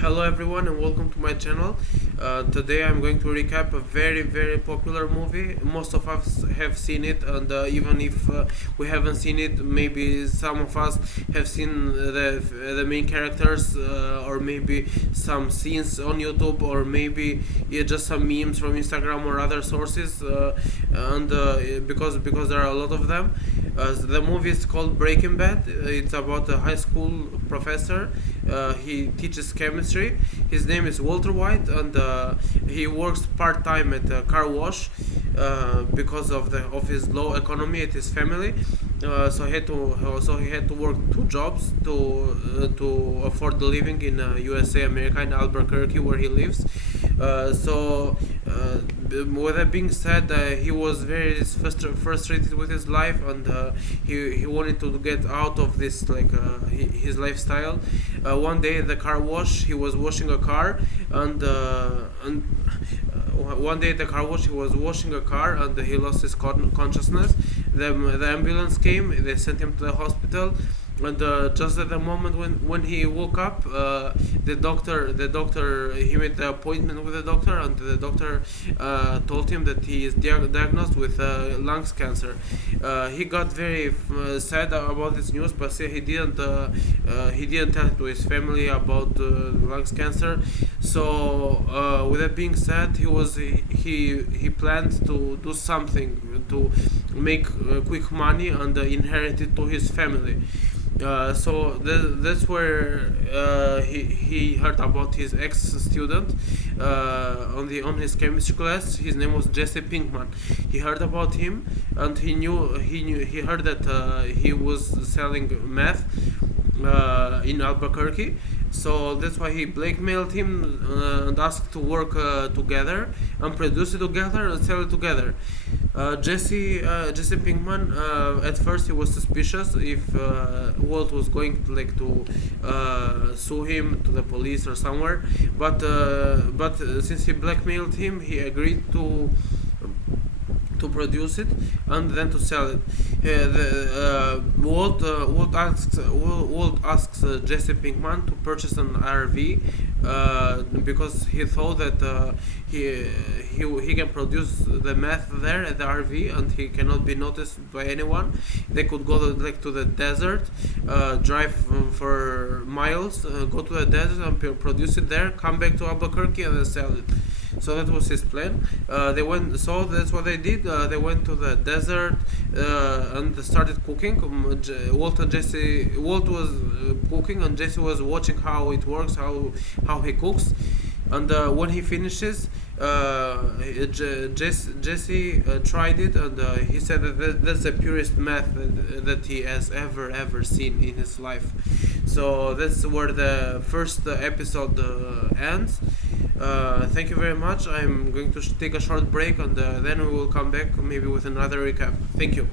Hello everyone and welcome to my channel. Today I'm going to recap a very popular movie. Most of us have seen it, and even if we haven't seen it, maybe some of us have seen the main characters, or maybe some scenes on YouTube, or maybe just some memes from Instagram or other sources. And because there are a lot of them. The movie is called Breaking Bad. It's about a high school professor. He teaches chemistry. His name is Walter White, and he works part time at a car wash because of his low economy at his family. So he had to work two jobs to afford the living in USA, America, in Albuquerque, where he lives. With that being said, he was very frustrated with his life, and he wanted to get out of this his lifestyle. One day at the car wash, he was washing a car, and one day at the car wash, he was washing a car, and he lost his consciousness. The ambulance came. They sent him to the hospital, and just at the moment when he woke up, he made the appointment with the doctor, and the doctor told him that he is diagnosed with lungs cancer. He got very sad about this news, but he didn't tell to his family about lungs cancer. So with that being said, he planned to do something to make quick money and inherit it to his family. That's where he heard about his ex-student on his chemistry class. His name was Jesse Pinkman. He heard about him, and he heard that he was selling meth in Albuquerque. So that's why he blackmailed him and asked to work together and produce it together and sell it together. Jesse Pinkman, at first he was suspicious if Walt was going to sue him to the police or somewhere, but since he blackmailed him, he agreed to produce it and then to sell it. Walt asks Jesse Pinkman to purchase an RV because he thought that he can produce the meth there at the RV, and he cannot be noticed by anyone. They could go to the desert, drive for miles, go to the desert and produce it there, come back to Albuquerque and then sell it. So that was his plan. So that's what they did. They went to the desert and started cooking. Walt was cooking, and Jesse was watching how it works, how he cooks. And when he finishes, Jesse tried it, and he said that's the purest meth that he has ever seen in his life. So that's where the first episode ends. Thank you very much. I'm going to take a short break, and then we will come back maybe with another recap. Thank you.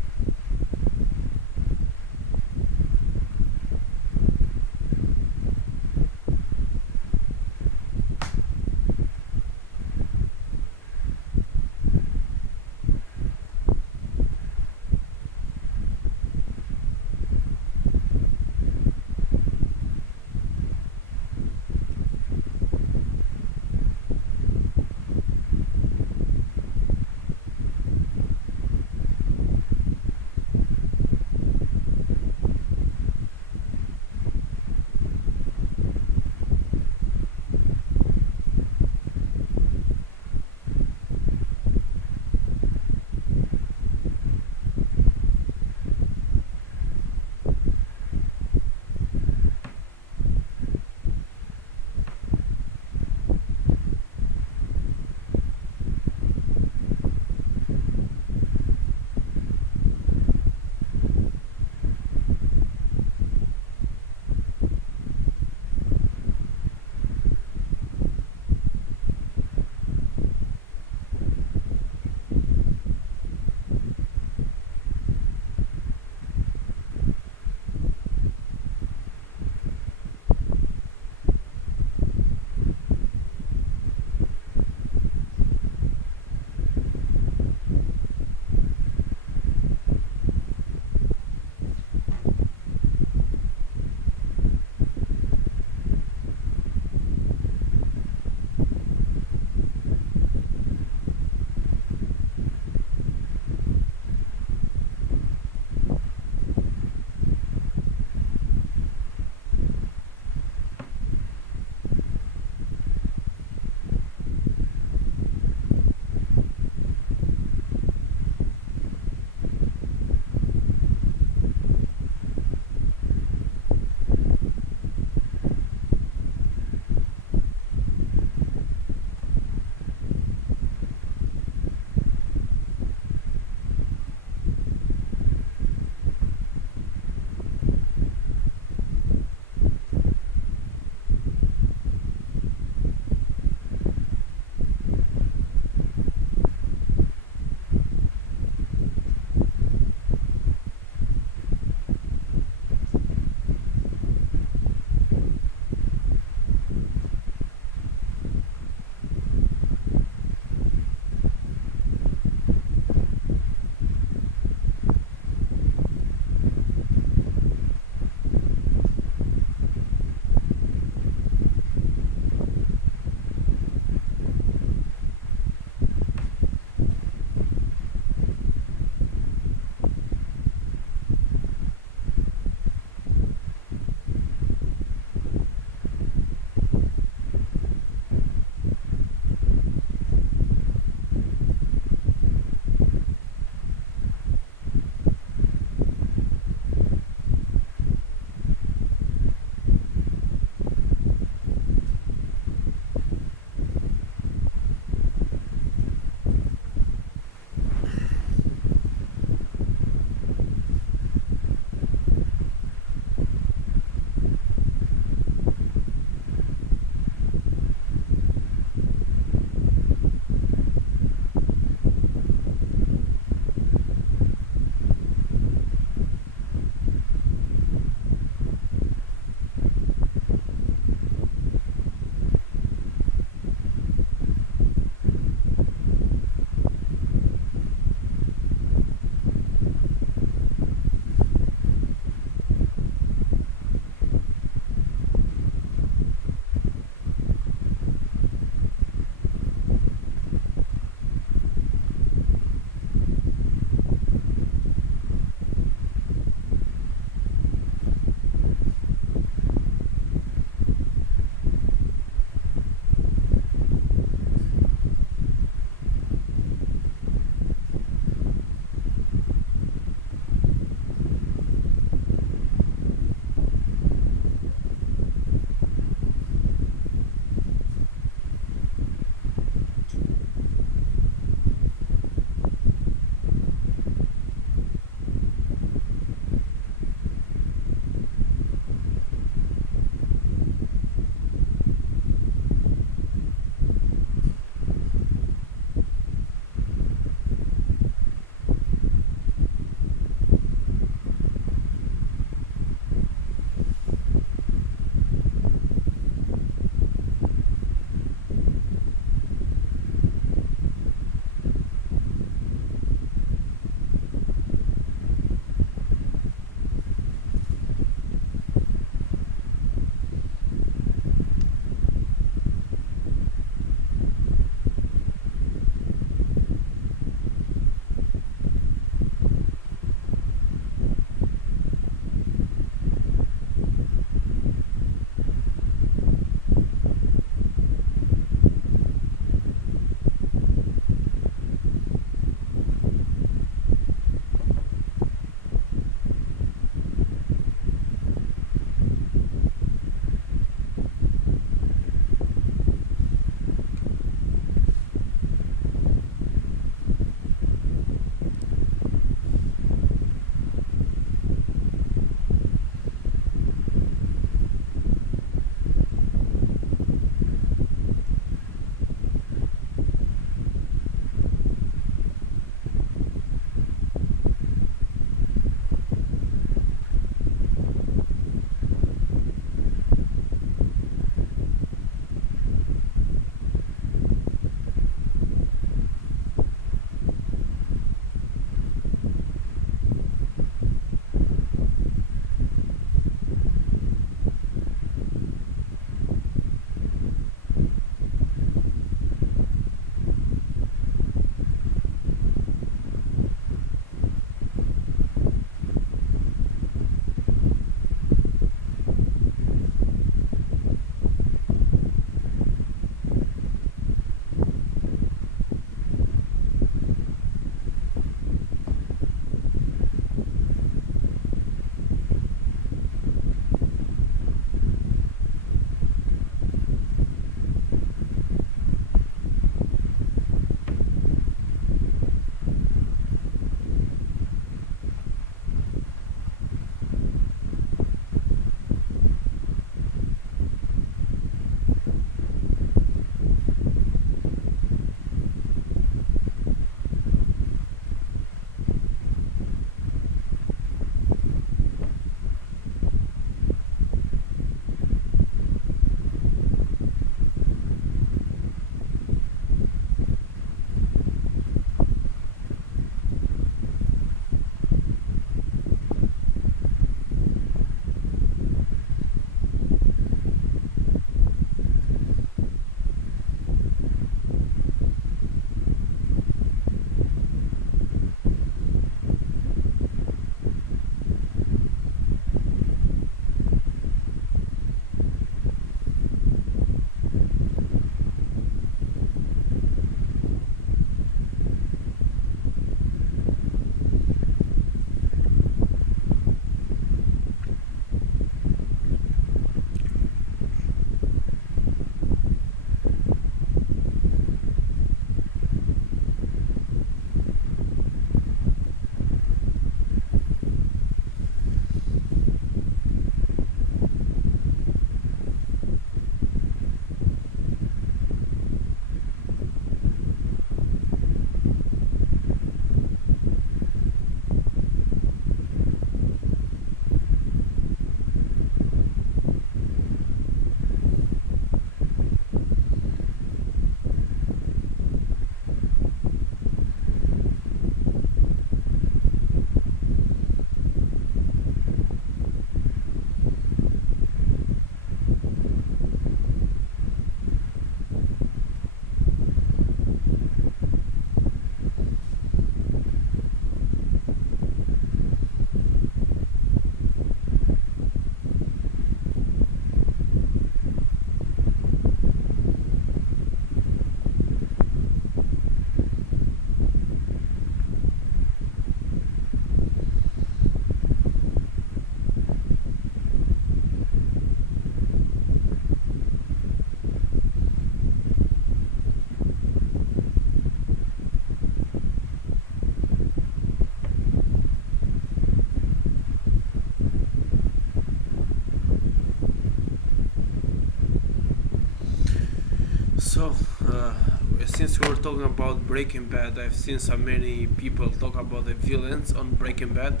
since we were talking about Breaking Bad, I've seen so many people talk about the villains on Breaking Bad.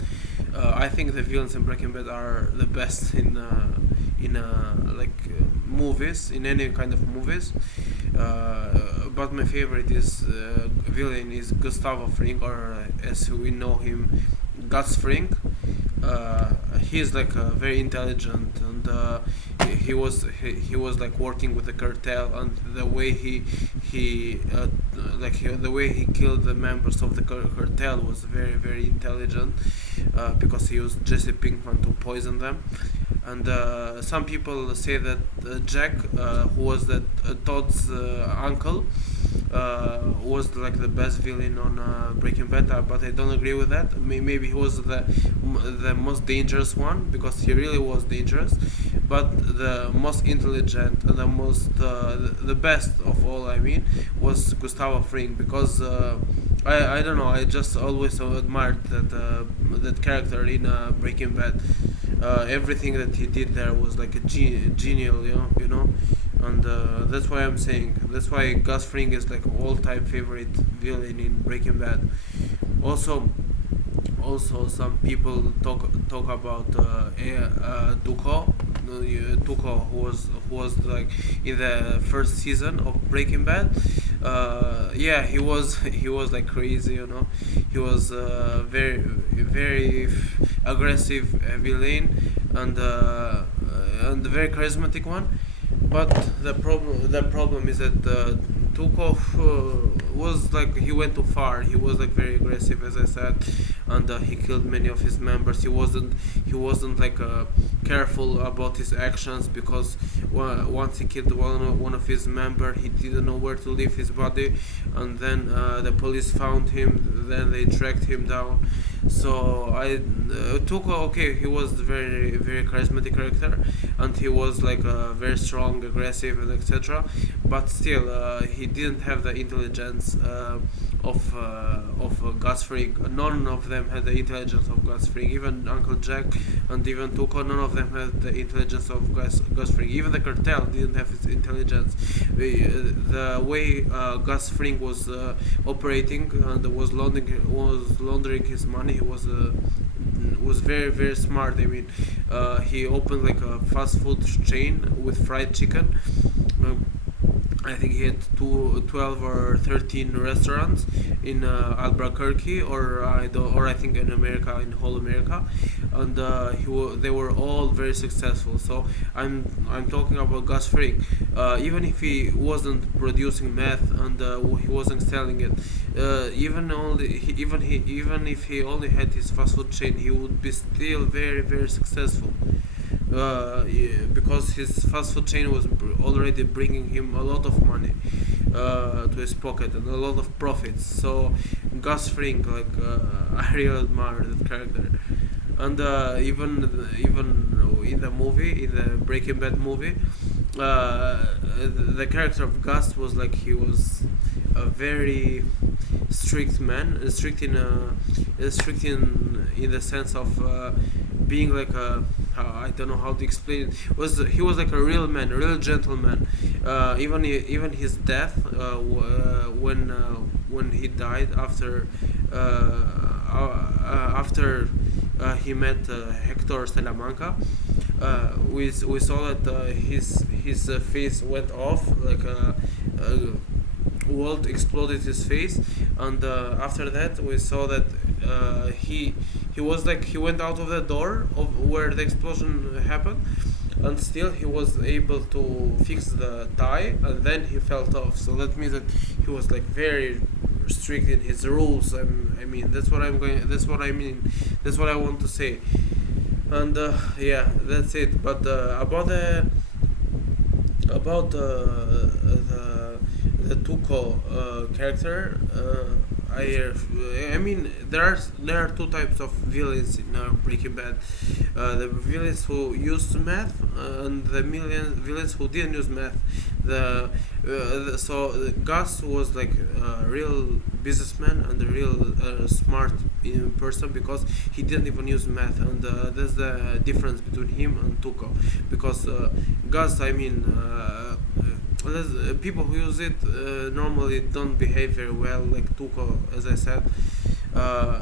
I think the villains in Breaking Bad are the best movies, in any kind of movies. But my favorite is villain is Gustavo Fring, or as we know him, Gus Fring. He's like very intelligent, and he was like working with the cartel, and the way the way he killed the members of the cartel was very intelligent, because he used Jesse Pinkman to poison them. And some people say that Jack, who was that Todd's uncle, was like the best villain on Breaking Bad, but I don't agree with that. Maybe he was the most dangerous one, because he really was dangerous, but the most intelligent and the best of all, I mean, was Gustavo Fring, because I don't know, I just always admired that character in Breaking Bad. Everything that he did there was like a genial, and that's why I'm saying, that's why Gus Fring is like all-time favorite villain in Breaking Bad. Also, some people talk about Tuco. Tuco, who was like in the first season of Breaking Bad. Yeah, he was like crazy, He was very aggressive villain, and a very charismatic one. But the problem is that Tuco was like, he went too far. He was like very aggressive, as I said, and he killed many of his members. He wasn't like careful about his actions, because once he killed one of his members, he didn't know where to leave his body, and then the police found him. Then they tracked him down. So Tuco, okay, he was very charismatic character, and he was like very strong, aggressive, and etc. But still, he didn't have the intelligence of Gus Fring. None of them had the intelligence of Gus Fring. Even Uncle Jack and even Tuco, none of them had the intelligence of Gus Fring. Even the cartel didn't have his intelligence. The way Gus Fring was operating and was laundering his money, he was very smart. I mean, he opened like a fast food chain with fried chicken. I think he had 12 or 13 restaurants in Albuquerque, or I think in America, in whole America, and they were all very successful. So I'm talking about Gus Fring. Even if he wasn't producing meth, and he wasn't selling it, even if he only had his fast food chain, he would be still very successful. Because his fast food chain was already bringing him a lot of money to his pocket, and a lot of profits. So Gus Fring, like, I really admire that character. And even in the movie, in the Breaking Bad movie, the character of Gus was like, he was a very strict man, strict in the sense of being like a, I don't know how to explain it. He was like a real man, a real gentleman. Even his death, when he died after he met Hector Salamanca, we saw that his face went off, like Walt exploded his face, and after that we saw that he was like, he went out of the door of where the explosion happened, and still he was able to fix the tie, and then he fell off. So that means that he was like very strict in his rules. I mean, that's what I mean. That's what I want to say. And yeah, that's it. But about the Tuco character, I mean, there are two types of villains in Breaking Bad. The villains who used meth, and the villains who didn't use meth. So Gus was like a real businessman and a real smart person, because he didn't even use meth, and that's the difference between him and Tuco. Because Gus, I mean, people who use it normally don't behave very well, like Tuco, as I said.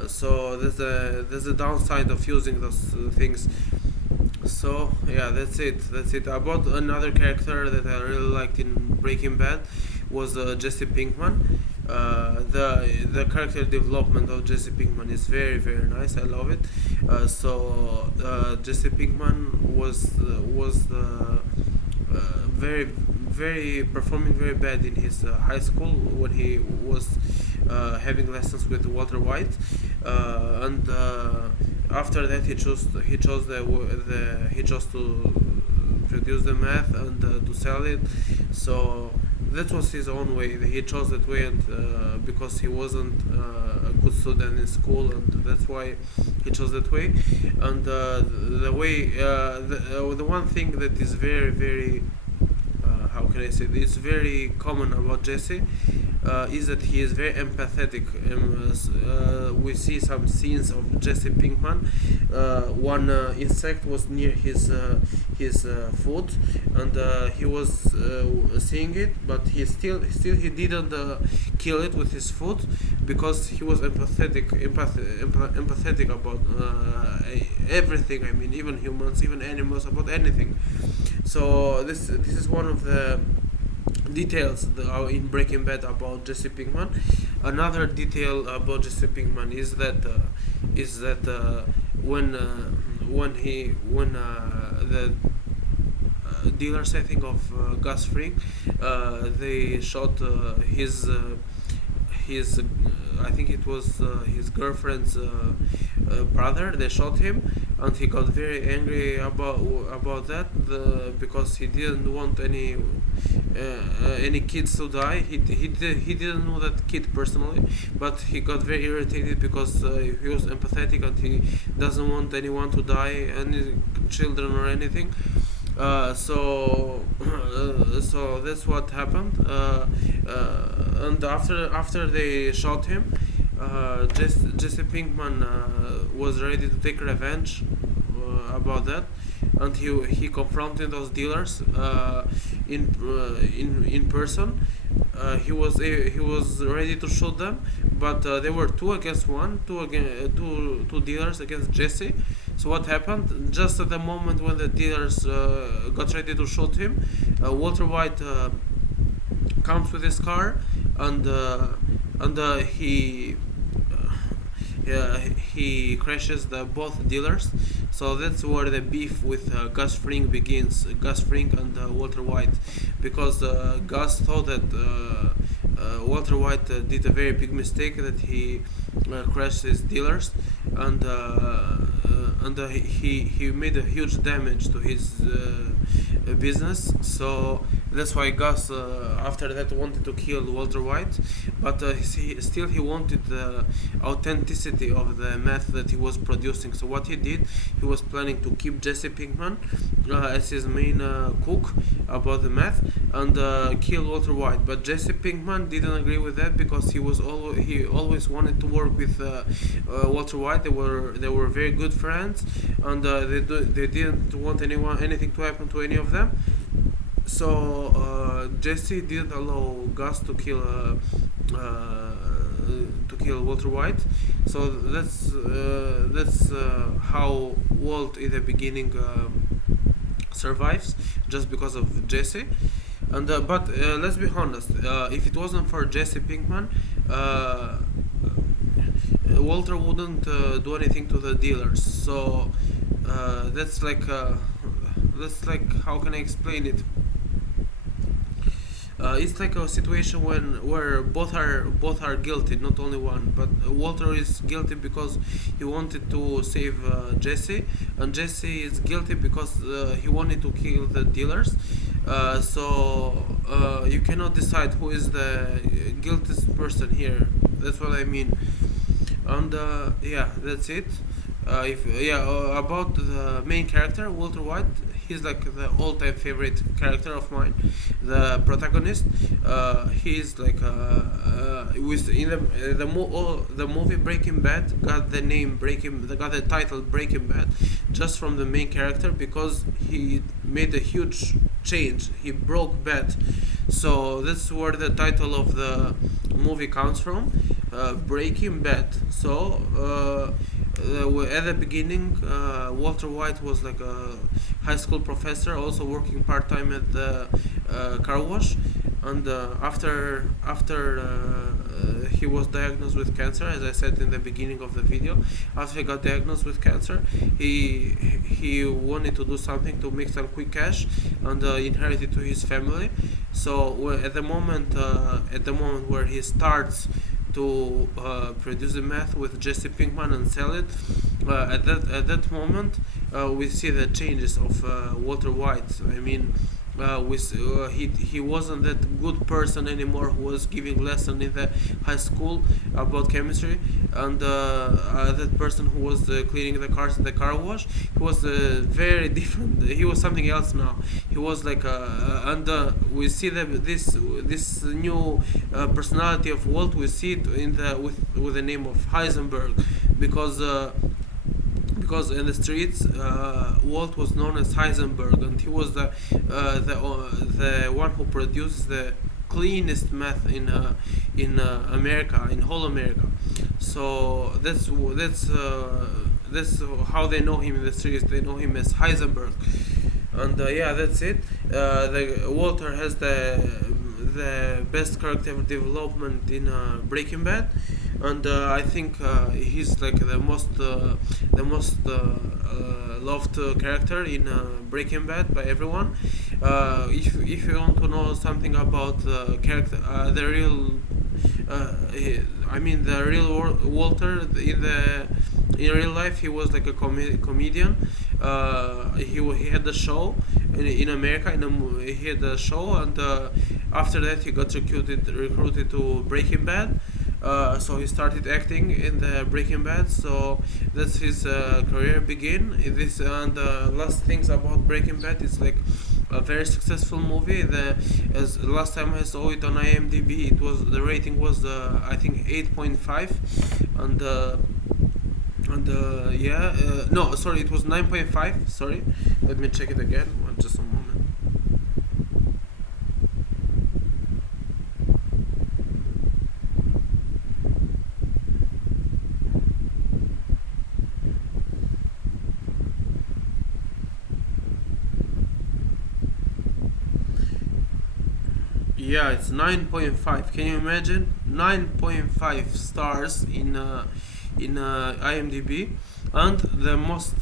So there's a downside of using those things. So yeah, that's it about another character that I really liked in Breaking Bad was Jesse Pinkman. The character development of Jesse Pinkman is very very nice. I love it. Jesse Pinkman was very performing very bad in his high school when he was having lessons with Walter White, and after that he chose to produce the meth and to sell it. So that was his own way. He chose that way, and because he wasn't a good student in school, and that's why he chose that way. And the one thing that is very very how can I say it? It's very common about Jesse is that he is very empathetic. We see some scenes of Jesse Pinkman. One insect was near his foot, and he was seeing it, but he didn't kill it with his foot because he was empathetic about everything. I mean, even humans, even animals, about anything. So this is one of the details in Breaking Bad about Jesse Pinkman. Another detail about Jesse Pinkman is that when the dealers, I think, of Gus Fring, they shot his I think it was his girlfriend's brother. They shot him, and he got very angry about that because he didn't want any kids to die. He didn't know that kid personally, but he got very irritated because he was empathetic and he doesn't want anyone to die, any children or anything. So that's what happened. And after they shot him, Jesse Pinkman was ready to take revenge about that, and he confronted those dealers in person. He was ready to shoot them, but they were two dealers against Jesse. So what happened? Just at the moment when the dealers got ready to shoot him, Walter White comes with his car, and he crashes both dealers. So that's where the beef with Gus Fring begins. Gus Fring and Walter White, because Gus thought that Walter White did a very big mistake, that he crashed his dealers, and he made a huge damage to his business. So that's why Gus after that wanted to kill Walter White, but he wanted the authenticity of the meth that he was producing. So what he did, he was planning to keep Jesse Pinkman as his main cook about the meth, and kill Walter White. But Jesse Pinkman didn't agree with that because he always wanted to work with Walter White. They were very good friends, and they didn't want anything to happen to any of them. So Jesse didn't allow Gus to kill Walter White. So that's how Walt in the beginning survives, just because of Jesse. And but let's be honest, if it wasn't for Jesse Pinkman, Walter wouldn't do anything to the dealers. So that's like how can I explain it? It's like a situation where both are guilty, not only one. But Walter is guilty because he wanted to save Jesse, and Jesse is guilty because he wanted to kill the dealers. So you cannot decide who is the guiltiest person here. That's what I mean. And yeah, that's it. About the main character, Walter White, he's like the all-time favorite character of mine, the protagonist. He's like the movie Breaking Bad got the title Breaking Bad just from the main character, because he made a huge change. He broke bad. So that's where the title of the movie comes from, Breaking Bad. So at the beginning, Walter White was like a high school professor, also working part time at the car wash, and after he was diagnosed with cancer, as I said in the beginning of the video. After he got diagnosed with cancer, he wanted to do something to make some quick cash and inherit it to his family. So at the moment where he starts to produce the meth with Jesse Pinkman and sell it, at that moment we see the changes of Walter White. I mean, he wasn't that good person anymore who was giving lesson in the high school about chemistry, and that person who was cleaning the cars in the car wash, he was very different. He was something else now. He was like and we see that this new personality of Walt, we see it in the with the name of Heisenberg, because in the streets, Walt was known as Heisenberg, and he was the one who produced the cleanest meth in America, in whole America. So that's how they know him in the streets. They know him as Heisenberg, and yeah, that's it. The Walter has the best character development in Breaking Bad, and I think he's like the most loved character in Breaking Bad by everyone. If you want to know something about character, the real, I mean the real Walter in real life, he was like a comedian. He had a show in America. He had a show, and after that he got recruited to Breaking Bad. So he started acting in the Breaking Bad. So that's his career begin. This and last things about Breaking Bad, it's like a very successful movie. As last time I saw it on IMDb, the rating was I think 8.5, and yeah, no, sorry, it was 9.5. Sorry, let me check it again. Just a moment. Yeah, it's 9.5. Can you imagine? 9.5 stars in IMDb. And the most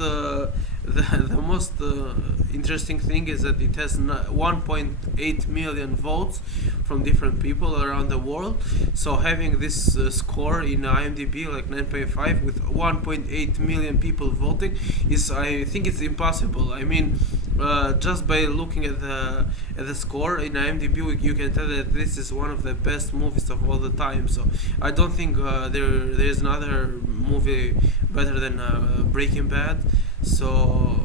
interesting thing is that it has 1.8 million votes from different people around the world. So having this score in IMDb like 9.5 with 1.8 million people voting is, I think it's impossible. I mean, just by looking at the score in IMDb, you can tell that this is one of the best movies of all the time. So I don't think there's another movie better than Breaking Bad. So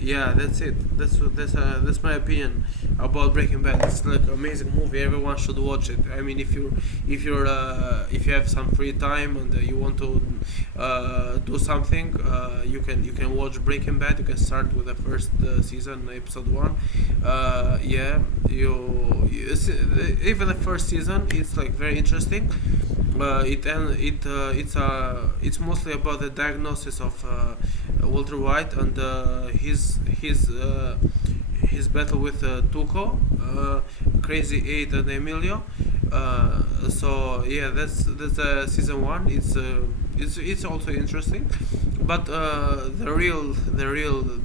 yeah, that's it. That's my opinion about Breaking Bad. It's like an amazing movie. Everyone should watch it. I mean, if you have some free time and you want to do something, you can watch Breaking Bad. You can start with the first season, episode 1. Yeah, even the first season, it's like very interesting. It's mostly about the diagnosis of Walter White and his battle with Tuco, Crazy 8 and Emilio. So yeah, that's season 1. It's also interesting, but the real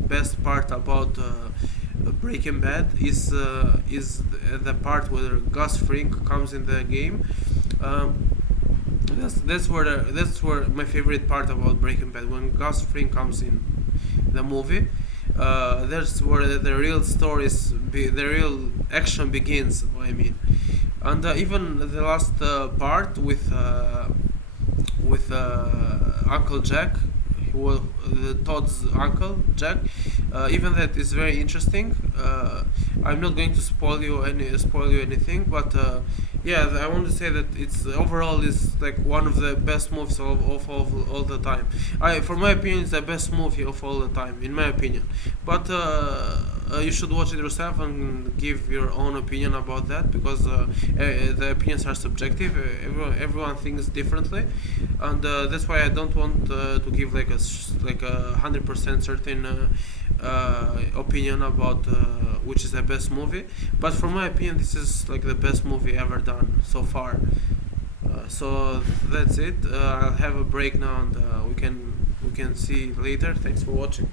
best part about Breaking Bad is the part where Gus Fring comes in the game. That's where my favorite part about Breaking Bad, when Gus Fring comes in the movie. That's where the real the real action begins. I mean, and even the last part with Uncle Jack, who was Todd's uncle Jack. Even that is very interesting. I'm not going to spoil you anything, but Yeah, I want to say that it's overall is like one of the best movies of all the time. For my opinion, it's the best movie of all the time, in my opinion. But you should watch it yourself and give your own opinion about that, because the opinions are subjective. Everyone thinks differently, and that's why I don't want to give like like a 100% certain opinion about which is the best movie. But for my opinion, this is like the best movie ever done so far. So that's it. I'll have a break now, and we can see later. Thanks for watching.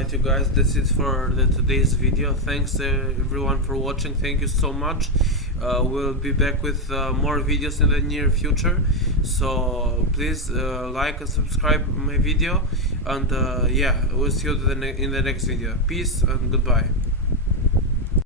Alright, you guys, that's it for today's video. Thanks everyone for watching. Thank you so much. We'll be back with more videos in the near future, so please like and subscribe my video, and yeah, we'll see you in the next video. Peace and goodbye.